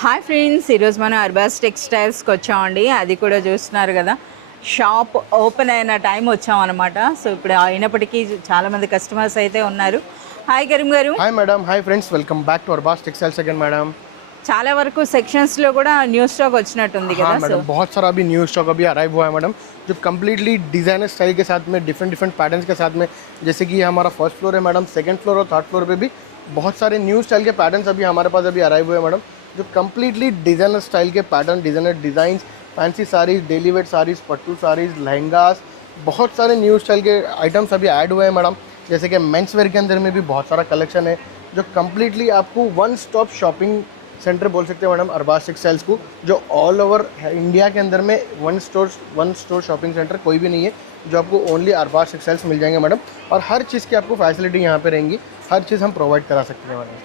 Hi friends, ఈరోజు మనం అర్బాస్ టెక్స్టైల్స్కి వచ్చామండి. అది కూడా చూస్తున్నారు కదా, షాప్ ఓపెన్ అయిన టైం వచ్చామన్నమాట. సో ఇప్పుడు అయినప్పటికీ చాలామంది కస్టమర్స్ అయితే ఉన్నారు. హాయ్ కరీం గారు. Hi madam. Hi friends, welcome back to Arbaaz textiles again madam. చాలా వరకు సెక్షన్స్లో కూడా న్యూ స్టాక్ వచ్చినట్టుంది కదా. हाँ मैडम, बहुत सारा अभी न्यू स्टॉक अभी अराइव हुआ है मैडम, जो कम्प्लीटली डिज़ाइनर स्टाइल के साथ में डिफरेंट पैटर्न्स के साथ में, जैसे कि ये हमारा फर्स्ट फ्लोर है मैडम, सेकंड फ्लोर और थर्ड फ्लोर पे भी बहुत सारे न्यू स्टाइल के पैटर्न्स अभी हमारे पास अभी अराइव हुए हैं मैडम, जो कम्प्लीटली डिज़ाइनर स्टाइल के pattern, designer designs, fancy saris, daily wear saris, pattu saris, lehengas, बहुत सारे न्यू स्टाइल के आइटम्स अभी ऐड हुए हैं मैडम. जैसे कि मेंस वेयर के अंदर में भी बहुत सारा कलेक्शन है, जो कम्प्लीटली आपको वन स्टॉप शॉपिंग सेंटर बोल सकते हैं मैडम अरबाज टेक्सटाइल्स को, जो ऑल ओवर इंडिया के अंदर में वन स्टोर शॉपिंग सेंटर कोई भी नहीं है, जो आपको ओनली अरबाज टेक्सटाइल्स मिल जाएंगे मैडम. और हर चीज़ की आपको फैसिलिटी यहाँ पे रहेंगी, हर चीज़ हम प्रोवाइड करा सकते हैं मैडम.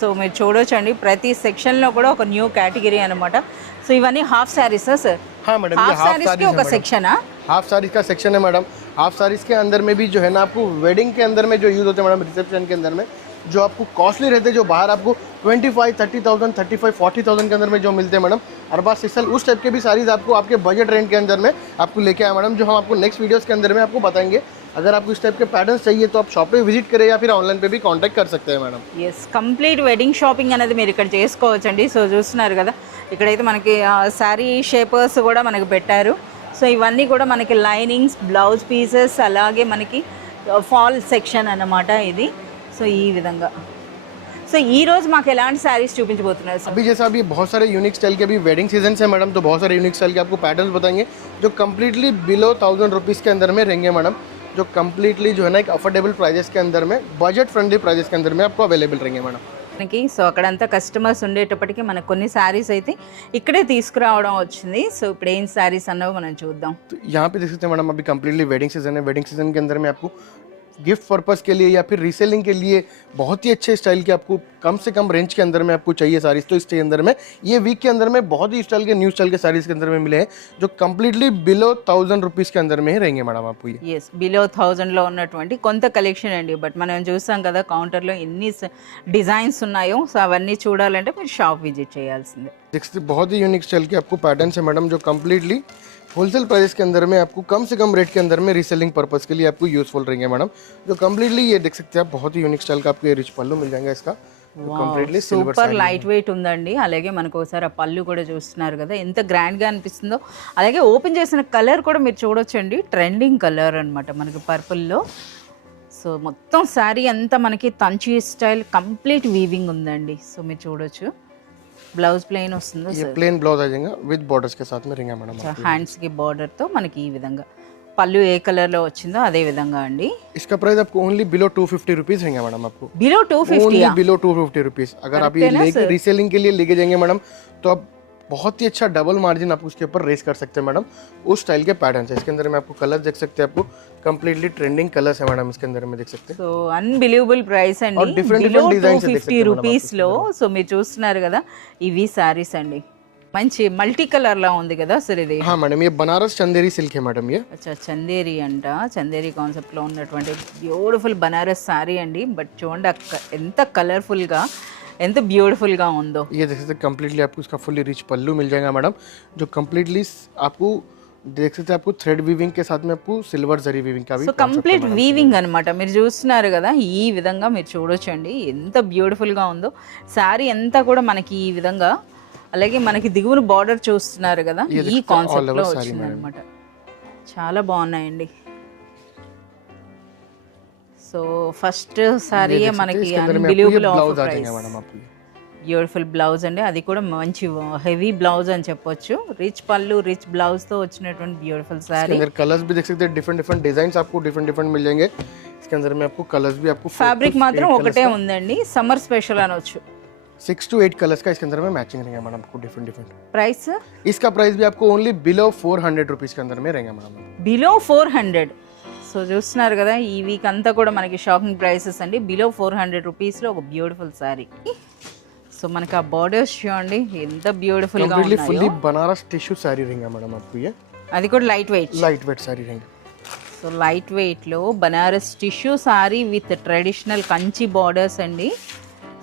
సో మీరు చూడొచ్చండి, ప్రతి సెక్షన్లో కూడా ఒక న్యూ కేటగిరీ అనమాట. సో ఇవన్నీ హాఫ్ శారీసా సార్? हाँ मैडम, ये హాఫ్ हाफ శారీస్కి साड़ीज़ ఒక है मैडम. సెక్షనా? हाफ साड़ीज़ का सेक्शन है मैडम. हाफ साड़ीज़ के अंदर में भी जो है ना आपको वेडिंग के अंदर में जो यूज़ होते हैं मैडम, रिसेप्शन के अंदर में जो आपको कॉस्टली रहते हैं, जो बाहर आपको 25, 30,000, 35, 40,000 के अंदर में जो मिलते हैं मैडम, अरबाज टेक्सटाइल उस टाइप के भी साड़ीज़ आपको आपके बजट रेंज के अंदर में आपको लेके आए मैडम, जो हम आपको नेक्स्ट वीडियोस के अंदर में आपको बताएंगे. अगर आपको इस टाइप के पैटर्न्स चाहिए तो आप शॉप पे विजिट करें या फिर ऑनलाइन पे भी कांटेक्ट कर सकते हैं madam. Yes, complete wedding shopping అనేది మీరు ఇక్కడ చేసుకోవచ్చండి. సో చూస్తున్నారు కదా, ఇక్కడైతే మనకి శారీ షేపర్స్ కూడా మనకి పెట్టారు. సో ఇవన్నీ కూడా మనకి లైనింగ్స్, బ్లౌజ్ పీసెస్, అలాగే మనకి ఫాల్ సెక్షన్ అన్నమాట ఇది. సో ఈ విధంగా. సో ఈ రోజు మాకు ఎలాంటి శారీస్ చూపించబోతున్నారు సార్? अभी जैसा अभी बहुत सारे यूनिक स्टाइल के अभी वेडिंग सीजन है मैडम, तो बहुत सारे यूनिक स्टाइल के आपको पैटर्न्स बताएंगे, जो कम्प्लीटली बिलो 1000 रुपीज़ के अंदर में रहेंगे मैडम, जो कम्प्लीटली जो है ना एक अफोर्डेबल प्राइजेस के अंदर में, बजट फ्रेंडली प्राइजेस के अंदर में आपको अवेलेबल रहेंगे मैडम. మనకి సో అక్కడంతా కస్టమర్స్ ఉండేటప్పటికి మనకు కొన్ని శారీస్ అయితే ఇక్కడే తీసుకురావడం వచ్చింది. సో ఇప్పుడు ఏం శారీస్ అన్నవి మనం చూద్దాం. तो यहाँ पे देख सकते हैं मैडम, अभी कम्प्लीटली वेडिंग सीजन है. वेडिंग सीजन के अंदर में आपको गिफ्ट पर्पस के लिए या फिर रीसेलिंग के लिए बहुत ही अच्छे स्टाइल के आपको कम से कम रेंज के अंदर में आपको चाहिए साड़ीज़, तो इसके अंदर में ये वीक के अंदर में बहुत ही स्टाइल के न्यू स्टाइल के साड़ीज़ के अंदर में मिले हैं, जो कम्प्लीटली बिलो 1000 रुपीज़ के अंदर में ही रहेंगे मैडम आपको ये. ఎస్, బిలో 1000లో ఉన్నటువంటి కొంత కలెక్షన్ అండి. బట్ మనం చూసాం కదా కౌంటర్లో ఎన్ని డిజైన్స్ ఉన్నాయో. సో అవన్నీ చూడాలంటే మీరు షాప్ విజిట్ చేయాల్సిందే. बहुत ही यूनिक स्टाइल के आपको पैटर्न है मैडम, जो कम्प्लीटली होलसेल प्राइस के अंदर में आपको कम से कम रेट के अंदर में रीसेलिंग पर्पस के लिए आपको यूजफुल रहेंगे मैडम, जो कम्प्लीटली ये देख सकते हैं आप, बहुत ही यूनिक स्टाइल का आपको ये रिच पल्लू मिल जाएगा इसका, completely silver super light weight ఉందండి. అలాగే మనకు ఒకసారి ఆ పళ్ళు కూడా చూస్తున్నారు కదా, ఎంత గ్రాండ్గా అనిపిస్తుందో. అలాగే ఓపెన్ చేసిన కలర్ కూడా మీరు చూడొచ్చండి, ట్రెండింగ్ కలర్ అనమాట మనకి పర్పుల్లో. సో మొత్తం శారీ అంతా మనకి తంచి స్టైల్ కంప్లీట్ వీవింగ్ ఉందండి. సో మీరు చూడొచ్చు, బ్లౌజ్ ప్లెయిన్ వస్తుంది, ये प्लेन ब्लाउज आ जाएगा विद बॉर्डर्स के साथ में रहेंगे मैडम. హ్యాండ్స్కి బార్డర్తో మనకి ఈ విధంగా పళ్ళు ఏ కలర్లో వచ్చిందో అదే విధంగా అండి. इसका प्राइस आपको ओनली बिलो 250 रुपीज़ रहेंगे मैडम, आपको బిలో 250. Only below 250 rupees. अगर आप ये लेके रीसेलिंग के लिए लेके जाएंगे मैडम, तो आप बहुत ही अच्छा डबल मार्जिन आप उसके ऊपर रेस कर सकते हैं मैडम. उस स्टाइल के पैटर्न है इसके अंदर में, आपको कलर देख सकते हैं, आपको कम्प्लीटली ट्रेंडिंग कलर्स है मैडम इसके अंदर में देख सकते हैं. సో అన్బిలీవబుల్ ప్రైస్ అండి, और different బిలో designs है, देख 250 सकते हैं मैडम आप రూపీస్లో. సో మీరు చూస్తున్నారు కదా, ఇవి శారీస్ అండి. మంచి మల్టీ కలర్లా ఉంది కదా సార్ ఇది? हाँ मैडम, ये बनारस चंदेरी सिल्क है मैडम ये. అచ్చా, చందేరి అంట. చందేరి కాన్సెప్ట్లో ఉన్నటువంటి బ్యూటిఫుల్ బనారస్ శారీ అండి. బట్ చూడండి ఎంత కలర్ఫుల్గా, ఎంత బ్యూటిఫుల్గా ఉందో. ये देख सकते हैं कम्प्लीटली आपको इसका फुली रिच पल्लू मिल जाएगा मैडम, जो कम्प्लीटली आपको देख सकते हैं, आपको थ्रेड वीविंग के साथ में आपको सिल्वर जरी वीविंग का भी సో కంప్లీట్ వీవింగ్ అనమాట. మీరు చూస్తున్నారు కదా, ఈ విధంగా మీరు చూడొచ్చండి ఎంత బ్యూటిఫుల్గా ఉందో శారీ అంతా కూడా మనకి ఈ విధంగా. అలాగే మనకి దిగువన బార్డర్ చూస్తున్నారు కదా, ఈ కాన్సెప్ట్లో వచ్చింది అనమాట. చాలా బాగున్నాయండి. సో ఫస్ట్ శారీ మనకి unbelievable offer price, beautiful blouse అండి. అది కూడా మంచి హెవీ బ్లౌజ్ అని చెప్పొచ్చు. రిచ్ పళ్ళు, రిచ్ బ్లౌజ్ తో వచ్చినటువంటి బ్యూటిఫుల్ సారీ. अंदर कलर्स भी देख सकते हैं, डिफरेंट डिजाइन्स आपको डिफरेंट मिल जाएंगे. इसके अंदर में आपको कलर्स भी आपको ఫ్యాబ్రిక్ మాత్రం ఒకటే ఉందండి, సమ్మర్ స్పెషల్ అనొచ్చు. 6 to 8 कलर्स का इसके अंदर में मैचिंग रहेंगे मैडम, आपको डिफरेंट. ప్రైస్ इसका प्राइस भी आपको ओनली बिलो 400 रुपीज़ के अंदर में रहेंगे मैडम. బిలో 400. సో చూస్తున్నారు కదా, ఈ వీక్ అంతా కూడా మనకి షాకింగ్ ప్రైసెస్ అండి. బిలో 400 రూపీస్లో ఒక బ్యూటిఫుల్ శారీ. సో మనకి ఆ బార్డర్స్ చూడండి ఎంత బ్యూటిఫుల్ గా ఉన్నాయో. फुल्ली बनारस टिश्यू साड़ी रहेंगे मैडम आपको ये. అది కూడా లైట్ వెయిట్ साड़ी रहेंगे. సో లైట్ వెయిట్లో Banaras tissue sorry with traditional Kanchi borders అండి.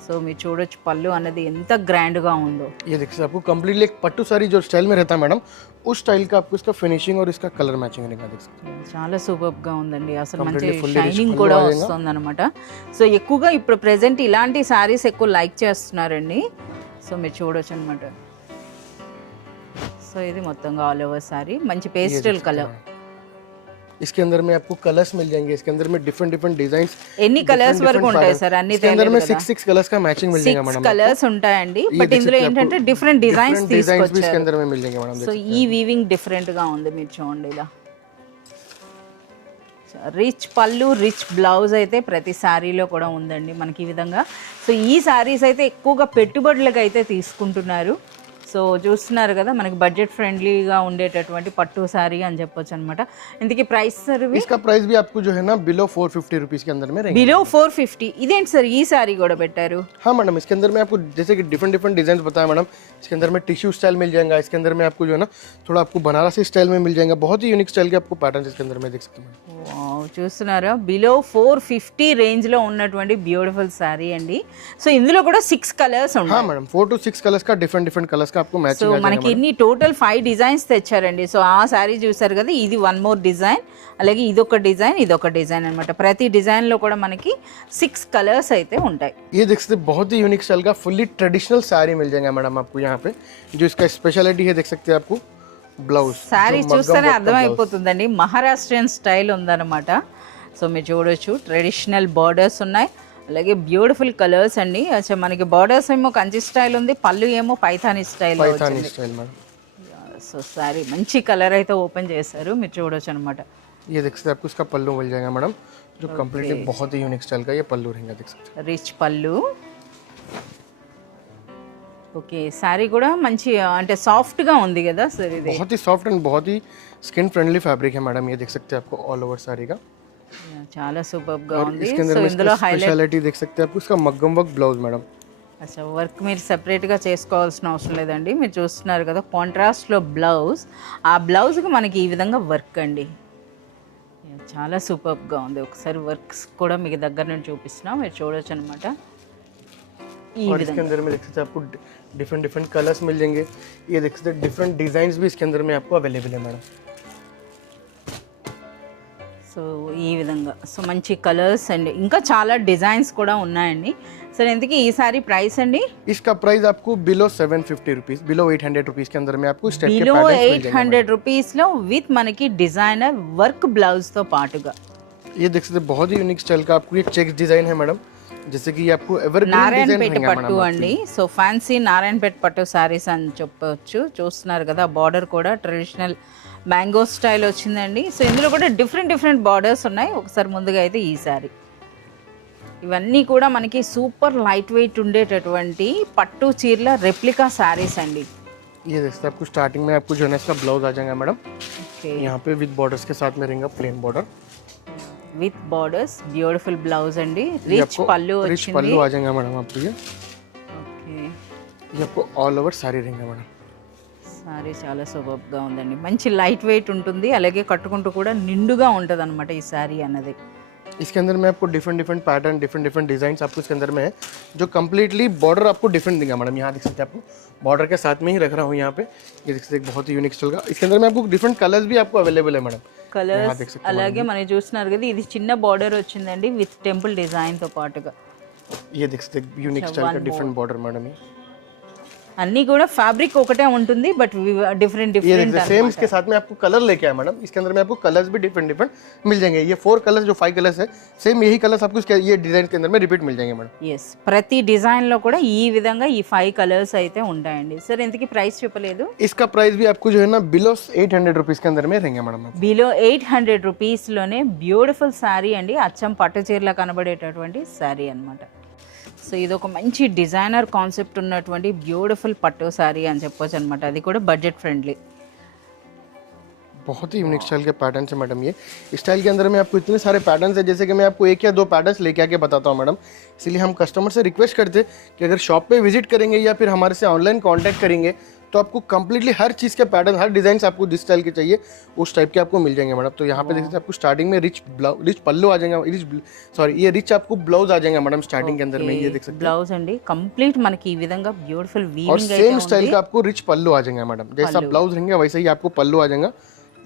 సో మీరు చూడొచ్చు పళ్ళు అన్నది ఎంత గ్రాండ్గా ఉందో. ये देखिए आपको कम्प्लीटली एक पट्टू साड़ी जो स्टाइल में रहता है मैडम, उस स्टाइल का आपको इसका फिनिशिंग और इसका कलर मैचिंग रहेगा, देख सकते हैं। చాలా సూపర్గా ఉందండి, అసలు మంచి Completely fully షైనింగ్ rich కూడా పళ్ళు వస్తుంది అనమాట. సో ఎక్కువగా ఇప్పుడు ప్రెసెంట్ ఇలాంటి శారీస్ ఎక్కువ లైక్ చేస్తున్నారండి. సో మీరు చూడొచ్చు అనమాట. సో ఇది మొత్తంగా ఆల్ ఓవర్ శారీ మంచి పేస్టల్ కలర్. इसके अंदर में आपको कलर्स मिल जाएंगे, इसके अंदर में डिफरेंट डिफरेंट डिजाइन, ఎన్ని కలర్స్ వరకు ఉంటాయి సార్? అన్ని इसके अंदर में 6 कलर्स का मैचिंग मिल जाएगा 6 मैडम। కలర్స్ ఉంటాయండి, బట్ ఇందులో ఏంటంటే డిఫరెంట్ డిజైన్స్ डिजाइन भी इसके తీసుకొచ్చారు. अंदर में मिल जाएंगे मैडम। సో ఈ వీవింగ్ డిఫరెంట్ గా ఉంది, మీరు చూడండి ఇలా. రిచ్ పళ్ళు రిచ్ బ్లౌజ్ అయితే ప్రతి శారీలో కూడా ఉందండి మనకి ఈ విధంగా. సో ఈ శారీస్ అయితే ఎక్కువగా పెట్టుబడులకు అయితే తీసుకుంటున్నారు. సో చూస్తున్నారు కదా, మనకి బడ్జెట్ ఫ్రెండ్లీగా ఉండేటటువంటి పట్టు శారీ అని చెప్పొచ్చు అనమాట. ఇంతకీ ప్రైస్ సార్? इसका प्राइस भी आपको जो है ना बिलो 450 रुपीस के अंदर में रहेगा। బిలో 450. ఇదేంటి సార్ ఈ శారీ కూడా పెట్టారు? हाँ मैडम, इसके अंदर में आपको जैसे कि डिफरेंट डिफरेंट डिजाइन बताया मैडम, इसके अंदर में टिश्यू स्टाइल मिल जाएगा, इसके अंदर में आपको जो है ना थोड़ा आपको बनारसी स्टाइल में मिल जाएगा, बहुत ही यूनिक स्टाइल के आपको पैटर्न इसके अंदर में देख सकते हैं। వావ్, చూస్తున్నారా? బిలో 450 రేంజ్లో ఉన్నటువంటి బ్యూటిఫుల్ శారీ అండి. సో ఇందులో కూడా 6 కలర్స్ ఉంటాయి. हाँ मैडम, 4 to 6 कलर्स का डिफरेंट डिफरेंट कलर्स का आपको సో मैचिंग आ మనకి ఇన్ని టోటల్ 5 డిజైన్స్ తెచ్చారండి. సో ఆ శారీ చూసారు కదా, ఇది 1 మోర్ డిజైన్, అలాగే ఇదొక డిజైన్, ఇదొక డిజైన్ అనమాట. ప్రతి డిజైన్లో కూడా మనకి 6 కలర్స్ అయితే ఉంటాయి. ये देख सकते हैं, बहुत ही यूनिक स्टाइल का फुल्ली ट्रेडिशनल साड़ी मिल जाएगा मैडम आपको यहाँ पे, जो इसका स्पेशलिटी है देख सकते हैं आपको ब्लाउज। శారీ చూస్తేనే అర్థమైపోతుందండి, మహారాష్ట్రియన్ స్టైల్ ఉందన్నమాట. సో మీరు చూడొచ్చు ట్రెడిషనల్ బార్డర్స్ ఉన్నాయి, అలాగే బ్యూటిఫుల్ కలర్స్ అండి. అచ్చా, మనకి బార్డర్స్ ఏమో కంచి స్టైల్ ఉంది, పళ్ళు ఏమో Paithani style. Paithani style madam. So sari మంచి कलर అయితే ఓపెన్ చేశారు, మీరు చూడొచ్చు అనమాట. ये देख सकते हैं आपको इसका पल्लू मिल जाएगा मैडम, जो कम्प्लीटली बहुत ही यूनिक स्टाइल का ये पल्लू रहेगा, देख सकते हैं। రిచ్ పళ్ళు. ఓకే, శారీ కూడా మంచి అంటే సాఫ్ట్గా ఉంది కదా సార్? ఇది बहुत ही सॉफ्ट एंड बहुत ही स्किन फ्रेंडली फैब्रिक है मैडम, ये देख सकते हैं आपको ऑल ओवर साड़ी का। చాలా సూపర్గా ఉంది. इसके సో अंदर में ఇందులో इसका स्पेशलिटी देख सकते हैं आपको इसका मग्गम वर्क ब्लाउज मैडम। అసలు వర్క్ మీరు సెపరేట్గా చేసుకోవాల్సిన అవసరం లేదండి. మీరు చూస్తున్నారు కదా కాంట్రాస్ట్లో బ్లౌజ్, ఆ బ్లౌజ్కి మనకి ఈ విధంగా వర్క్ అండి. చాలా సూపర్గా ఉంది. ఒకసారి వర్క్స్ కూడా మీకు దగ్గర నుంచి చూపిస్తున్నా, మీరు చూడొచ్చు అనమాట. ఈ और इसके अंदर में देख सकते हैं आपको डिफरेंट डिफरेंट कलर्स मिल जाएंगे, ये देख सकते हैं डिफरेंट डिजाइन्स भी इसके अंदर में आपको अवेलेबल है मैडम। సో ఈ విధంగా సో మంచి కలర్స్ అండి, ఇంకా చాలా డిజైన్స్ కూడా ఉన్నాయండి. సరే, ఇంతకీ ఈ సారీ ప్రైస్ అండి? इसका प्राइस आपको बिलो 750 रुपीस, बिलो 800 रुपीस के अंदर में आपको स्टेप के బిలో पैटर्न्स मिल जाएंगे। 800 రూపీస్లో విత్ మనకి డిజైనర్ వర్క్ బ్లౌజ్తో పాటుగా. ये देख सकते हैं बहुत ही यूनिक स्टाइल का आपको ये चेक्स डिजाइन है मैडम, जैसे कि ये आपको एवरग्रीन डिजाइन నారాయణపేట रहेगा పట్టు मैडम। అండి. సో ఫ్యాన్సీ నారాయణపేట పట్టు శారీస్ అని చెప్పొచ్చు. చూస్తున్నారు కదా, బార్డర్ కూడా ట్రెడిషనల్ మ్యాంగో స్టైల్ వచ్చిందండి. సో ఇందులో కూడా డిఫరెంట్ డిఫరెంట్ బార్డర్స్ ఉన్నాయి. ఒకసారి ముందుగా అయితే ఈ శారీ, ఇవన్నీ కూడా మనకి సూపర్ లైట్ వెయిట్ ఉండేటటువంటి పట్టు చీరల రెప్లికా శారీస్ అండి. ये देख सकते हैं आपको स्टार्टिंग में आपको जो है ना इसका ब्लाउज आ जाएगा मैडम, ఓకే, यहाँ पे विद बॉर्डर्स के साथ में रहेगा plain border. With borders, beautiful blouse అండి. ये రిచ్ आपको పళ్ళు रिच వచ్చింది. पल्लू आ जाएगा मैडम आपको ఓకే, ये आपको ऑल ओवर साड़ी रहेगा मैडम। సారీ చాలా సూపర్గా ఉందండి, మంచి లైట్ వెయిట్ ఉంటుంది, అలాగే కట్టుకుంటూ కూడా నిండుగా ఉంటుంది అనమాట ఈ శారీ అన్నది. इसके अंदर में आपको different different pattern different different design आपको इसके अंदर में है, जो कम्प्लीटली बॉर्डर आपको डिफरेंट देगा मैडम। यहाँ देख सकते हैं आपको बॉर्डर के साथ में ही रख रहा हूँ यहाँ पे, ये देख सकते हैं बहुत ही यूनिक स्टाइल का। इसके अंदर में आपको डिफरेंट कलर्स भी आपको अवेलेबल है मैडम। కలర్స్ అలాగే మనం చూస్తున్నారు కదా, ఇది చిన్న బార్డర్ వచ్చిందండి విత్ టెంపుల్ డిజైన్తో పాటుగా. ये देख सकते हैं यूनिक स्टाइल का डिफरेंट बॉर्डर मैडम। అన్నీ కూడా ఫ్యాబ్రిక్ ఒకటే ఉంటుంది, బట్ డిఫరెంట్ ये డిఫరెంట్. सेम इसके साथ में आपको कलर लेके आया मैडम, इसके अंदर में आपको कलर्स भी डिफरेंट डिफरेंट मिल जाएंगे। ये 4 कलर्स जो 5 कलर्स है, सेम यही कलर्स आपको इसके ये डिजाइन के अंदर में रिपीट मिल जाएंगे मैडम। ఎస్, ప్రతి డిజైన్లో కూడా ఈ విధంగా ఈ 5 కలర్స్ అయితే ఉంటాయండి. సరే, ఇంతకీ ప్రైస్ చెప్పలేదు? इसका प्राइस भी आपको जो है ना बिलो 800 रुपीस के अंदर में रहेंगे मैडम। బిలో 800 రూపీస్లోనే బ్యూటిఫుల్ శారీ అండి, అచ్చం పట్టు చీరలా కనబడేటటువంటి శారీ అనమాట. సో ఇది ఒక మంచి డిజైనర్ కాన్సెప్ట్ ఉన్నటువంటి బ్యూటిఫుల్ పట్టు శారీ అని చెప్పొచ్చు అనమాట, అది కూడా బడ్జెట్ ఫ్రెండ్లీ. बहुत ही यूनिक स्टाइल के पैटर्न है मैडम। ये स्टाइल के अंदर में आपको इतने सारे पैटर्न्स है, जैसे कि मैं आपको 1 या 2 पैटर्न्स लेके आके बताता हूँ मैडम। इसलिए हम कस्टमर से रिक्वेस्ट करते हैं कि अगर शॉप पे विजिट करेंगे या फिर हमारे से ऑनलाइन कांटेक्ट करेंगे तो तो आपको कंप्लीटली हर चीज़ के पैटर्न, हर डिजाइन आपको जिस स्टाइल के चाहिए उस टाइप के आपको मिल जाएंगे मैडम। तो यहाँ पे देख सकते हैं आपको स्टार्टिंग में रिच पल्लू आ जाएगा, ये रिच आपको ब्लाउज आ जाएगा मैडम स्टार्टिंग के अंदर में, ये देख सकते हैं బ్లౌజ్ అండి కంప్లీట్ మనకి ఈ విధంగా బ్యూటిఫుల్ और వీవింగ్ అయితే सेम स्टाइल ఉంది का आपको रिच पल्लू आ जाएगा मैडम, जैसा ब्लाउज रहेंगे वैसे ही आपको पल्लू आ जाएगा।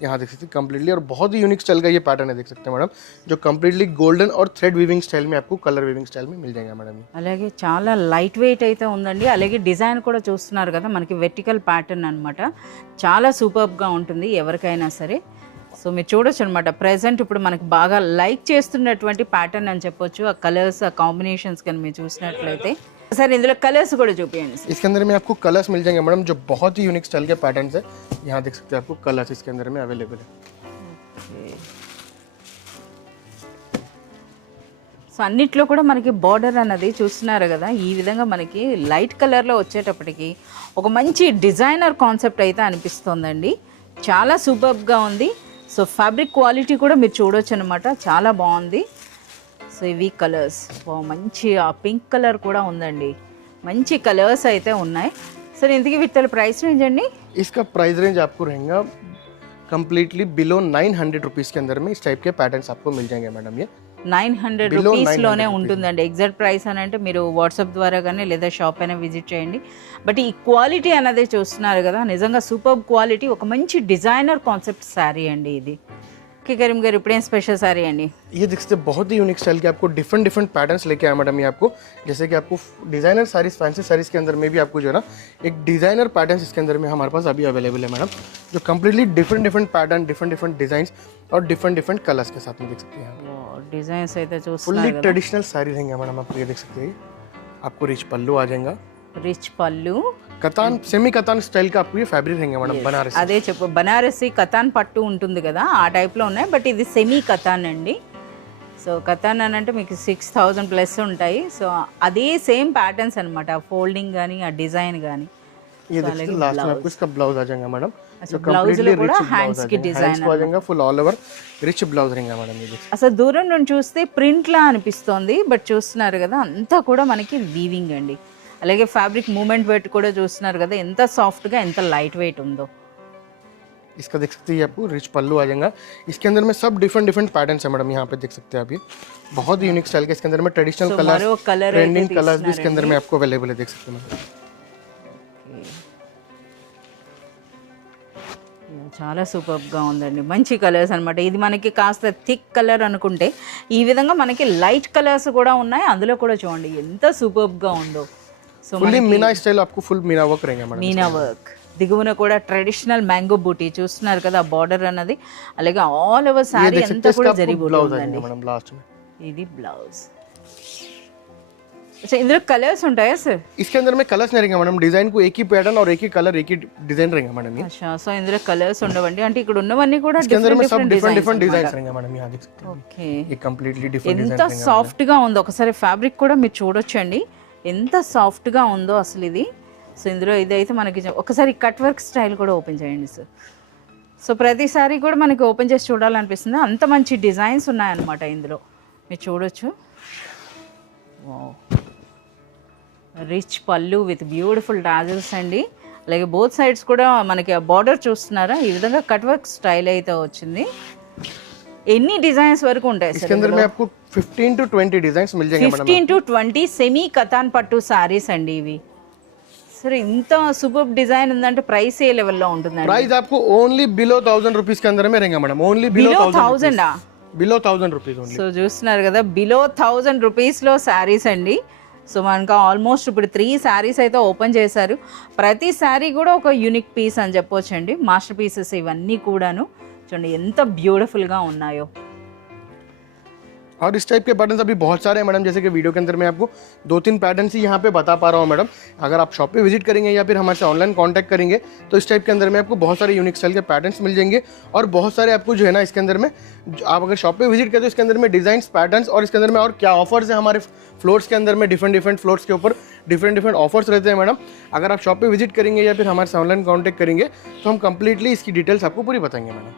यहाँ देख सकते हैं कंप्लीटली, और बहुत ही यूनिक स्टाइल का ये पैटर्न है, देख सकते हैं मैडम, जो कंप्लीटली गोल्डन और थ्रेड वीविंग स्टाइल में आपको कलर वीविंग स्टाइल में मिल जाएगा मैडम। అలాగే చాలా లైట్ వెయిట్ అయితే ఉందండి, అలాగే డిజైన్ కూడా చూస్తున్నారు కదా మనకి వెర్టికల్ ప్యాటర్న్ అన్నమాట, చాలా సూపర్గా ఉంటుంది ఎవరికైనా సరే। సో మీరు చూడొచ్చు అనమాట, ప్రెసెంట్ ఇప్పుడు మనకి బాగా లైక్ చేస్తున్నటువంటి ప్యాటర్న్ అని చెప్పొచ్చు, ఆ కలర్స్ ఆ కాంబినేషన్స్ కానీ మీరు చూసినట్లయితే। సరే ఇందులో కలర్స్ కూడా చూపించండి సార్। इसके अंदर में आपको कलर्स मिल जाएंगे मैडम, जो बहुत ही यूनिक स्टाइल के पैटर्न्स है। यहाँ देख सकते हैं आपको कलर्स इसके अंदर में अवेलेबल है। సో అన్నిట్లో కూడా మనకి బార్డర్ అన్నది చూస్తున్నారు కదా, ఈ విధంగా మనకి లైట్ కలర్లో వచ్చేటప్పటికి ఒక మంచి డిజైనర్ కాన్సెప్ట్ అయితే అనిపిస్తుందండి, చాలా సూపర్గా ఉంది। సో ఫ్యాబ్రిక్ క్వాలిటీ కూడా మీరు చూడొచ్చు అనమాట, చాలా బాగుంది। సో ఇవి కలర్స్ మంచి పింక్ కలర్ కూడా ఉందండి, మంచి కలర్స్ అయితే ఉన్నాయి। సరే ఇంతకీ వీటి ప్రైస్ రేంజ్ అండి? इसका प्राइस रेंज आपको रहेगा कंप्लीटली बिलो 900 रुपीज़ के अंदर में इस टाइप के पैटर्न्स आपको मिल जाएंगे मैडम। ये 900 రూపీస్లోనే ఉంటుందండి, ఎగ్జాక్ట్ ప్రైస్ అని అంటే మీరు వాట్సాప్ ద్వారా కానీ లేదా షాప్ అయినా విజిట్ చేయండి। బట్ ఈ క్వాలిటీ అనేది చూస్తున్నారు కదా, నిజంగా సూపర్ క్వాలిటీ, ఒక మంచి డిజైనర్ కాన్సెప్ట్ శారీ అండి ఇది। ఓకే కరీం గారు, ఇప్పుడేం స్పెషల్ శారీ అండి? ये देख सकते हैं बहुत ही यूनिक स्टाइल के आपको डिफरेंट डिफरेंट पैटर्न्स लेके आया मैडम। ये आपको जैसे कि आपको डिजाइनर साड़ीज, फैंसी साड़ीज के अंदर में भी आपको जो है ना एक डिजाइनर पैटर्न्स इसके अंदर में हमारे पास अभी अवेलेबल है मैडम, जो completely different different pattern, different different design और डिफरेंट डिफरेंट कलर्स के साथ में देख सकते हैं। డిజైన్స్ అయితే फुल्ली చూస్తున్నారు కదా, ट्रेडिशनल साड़ी रहेंगे मैडम, आपको ये देख सकते हैं। आपको रिच पल्लू आ जाएगा, రిచ్ పళ్ళు, कतान सेमी कतान स्टाइल का आपको ये फैब्रिक रहेंगे मैडम, बनारसी। అదే చెప్పు, బనారసి కతాన్ పట్టు ఉంటుంది కదా ఆ టైప్లో ఉన్నాయి, బట్ ఇది సెమీ కతాన్ అండి। సో కతాన్ అని అంటే మీకు 6000 ప్లస్ ఉంటాయి। సో అదే సేమ్ ప్యాటర్న్స్ అనమాట, ఫోల్డింగ్ కానీ ఆ డిజైన్ కానీ। ये देखिए लास्ट में आपको इसका ब्लाउज आ जाएगा मैडम, अच्छा ब्लाउज లో కూడా హ్యాండ్స్ కి డిజైన్ आ जाएगा, full all over rich blouse रहेगा मैडम। ये देखिए అసలు దూరం నుంచి చూస్తే ప్రింట్ లా అనిపిస్తోంది, బట్ చూస్తున్నారు కదా అంతా కూడా మనకి వీవింగ్ అండి, అలాగే ఫ్యాబ్రిక్ మూమెంట్ వెయిట్ కూడా చూస్తున్నారు కదా ఎంత సాఫ్ట్గా ఎంత లైట్ వెయిట్ ఉందో। इसका देख सकते हैं आपको रिच पल्लू आ जाएगा, इसके अंदर में सब डिफरेंट डिफरेंट पैटर्न्स है मैडम। यहाँ पे देख सकते हैं आप, ये बहुत यूनिक स्टाइल के इसके अंदर में ट्रेडिशनल कलर्स, ट्रेंडिंग कलर्स भी इसके अंदर में आपको अवेलेबल है, देख सकते हैं मैडम। చాలా సూపర్గా ఉందండి, మంచి కలర్స్ అనమాట। ఇది మనకి కాస్త థిక్ కలర్ అనుకుంటే ఈ విధంగా మనకి లైట్ కలర్స్ కూడా ఉన్నాయి, అందులో కూడా చూడండి ఎంత సూపర్గా ఉందో। సో फुल्ली मीना स्टाइल आपको फुल मीना वर्क रहेगा मैडम। మీనా వర్క్ దిగువన కూడా ట్రెడిషనల్ మ్యాంగో బూటీ చూస్తున్నారు కదా, బార్డర్ అన్నది, అలాగే ఆల్ ఓవర్ సారీ అంతా కూడా జరిగిపోతుందండి। मैडम लास्ट में ఇది బ్లౌజ్। अच्छा ఇందులో కలర్స్ ఉంటాయా సార్? इसके अंदर में कलर्स नहीं रहेंगे मैडम, डिजाइन को एक ही पैटर्न और एक ही कलर, एक ही डिजाइन रहेगा मैडम। ये अच्छा సో ఇందులో కలర్స్ ఉండవండి, అంటే ఇక్కడ ఉన్నవన్నీ కూడా इसके अंदर में सब డిఫరెంట్ डिफरेंट डिफरेंट डिजाइन रहेंगे मैडम। यहाँ देख सकते हैं ఓకే, ये कंप्लीटली डिफरेंट ఎంత సాఫ్ట్గా ఉందో ఒకసారి ఫ్యాబ్రిక్ కూడా మీరు చూడొచ్చండి, ఎంత సాఫ్ట్గా ఉందో అసలు ఇది। సో ఇందులో ఇదైతే మనకి ఒకసారి కట్ వర్క్ స్టైల్ కూడా ఓపెన్ చేయండి సార్। సో ప్రతిసారి కూడా మనకి ఓపెన్ చేసి చూడాలనిపిస్తుంది, అంత మంచి డిజైన్స్ ఉన్నాయన్నమాట ఇందులో, మీరు చూడొచ్చు। రిచ్ పళ్ళు విత్ బ్యూటిఫుల్ టాజల్స్ అండి, అలాగే బోత్ సైడ్స్ కూడా మనకి బార్డర్ చూస్తున్నారా, ఈ విధంగా కట్ వర్క్ స్టైల్ అయితే వచ్చింది। ఎన్ని డిజైన్స్ వరకు ఉంటాయి इसके సార్? अंदर में आपको 15 to 20 डिजाइन्स मिल जाएंगे मैडम। 15 to 20 సెమీ కతాన్ పట్టు సారీస్ అండి ఇవి। సరే ఇంత సూపర్ డిజైన్ ఉందంటే ప్రైస్ ఏ లెవెల్లో ఉంటుందండి? प्राइस आपको ओनली बिलो 1000 रुपीज के अंदर में रहेगा madam, only below below 1000 below 1000 rupees only. So చూస్తున్నారు కదా, బిలో 1000 రూపీస్లో శారీస్ అండి। సో మనకు ఆల్మోస్ట్ ఇప్పుడు 3 శారీస్ అయితే ఓపెన్ చేశారు, ప్రతి శారీ కూడా ఒక యూనిక్ పీస్ అని చెప్పొచ్చు అండి, మాస్టర్ పీసెస్ ఇవన్నీ కూడాను। చూడండి ఎంత బ్యూటిఫుల్గా ఉన్నాయో। और इस टाइप के पैटर्न्स अभी बहुत सारे हैं मैडम, जैसे कि वीडियो के अंदर मैं आपको 2-3 पैटर्न्स ही यहाँ पे बता पा रहा हूँ मैडम। अगर आप शॉप पे विजिट करेंगे या फिर हमारे से ऑनलाइन कांटेक्ट करेंगे तो इस टाइप के अंदर में आपको बहुत सारे यूनिक स्टाइल के पैटर्न्स मिल जाएंगे, और बहुत सारे आपको जो है ना इसके अंदर में आप अगर शॉप पे विजिट करें तो इसके अंदर में डिजाइन पैटर्न्स और इसके अंदर में और क्या ऑफर्स है हमारे फ्लोर्स के अंदर में, डिफरेंट डिफरेंट फ्लोर्स के ऊपर डिफरेंट डिफरेंट ऑफर्स रहते हैं मैडम। अगर आप शॉप पे विजिट करेंगे या फिर हमारे से ऑनलाइन कांटेक्ट करेंगे तो हम कंप्लीटली इसकी डिटेल्स आपको पूरी बताएंगे मैडम।